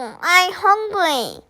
I'm hungry.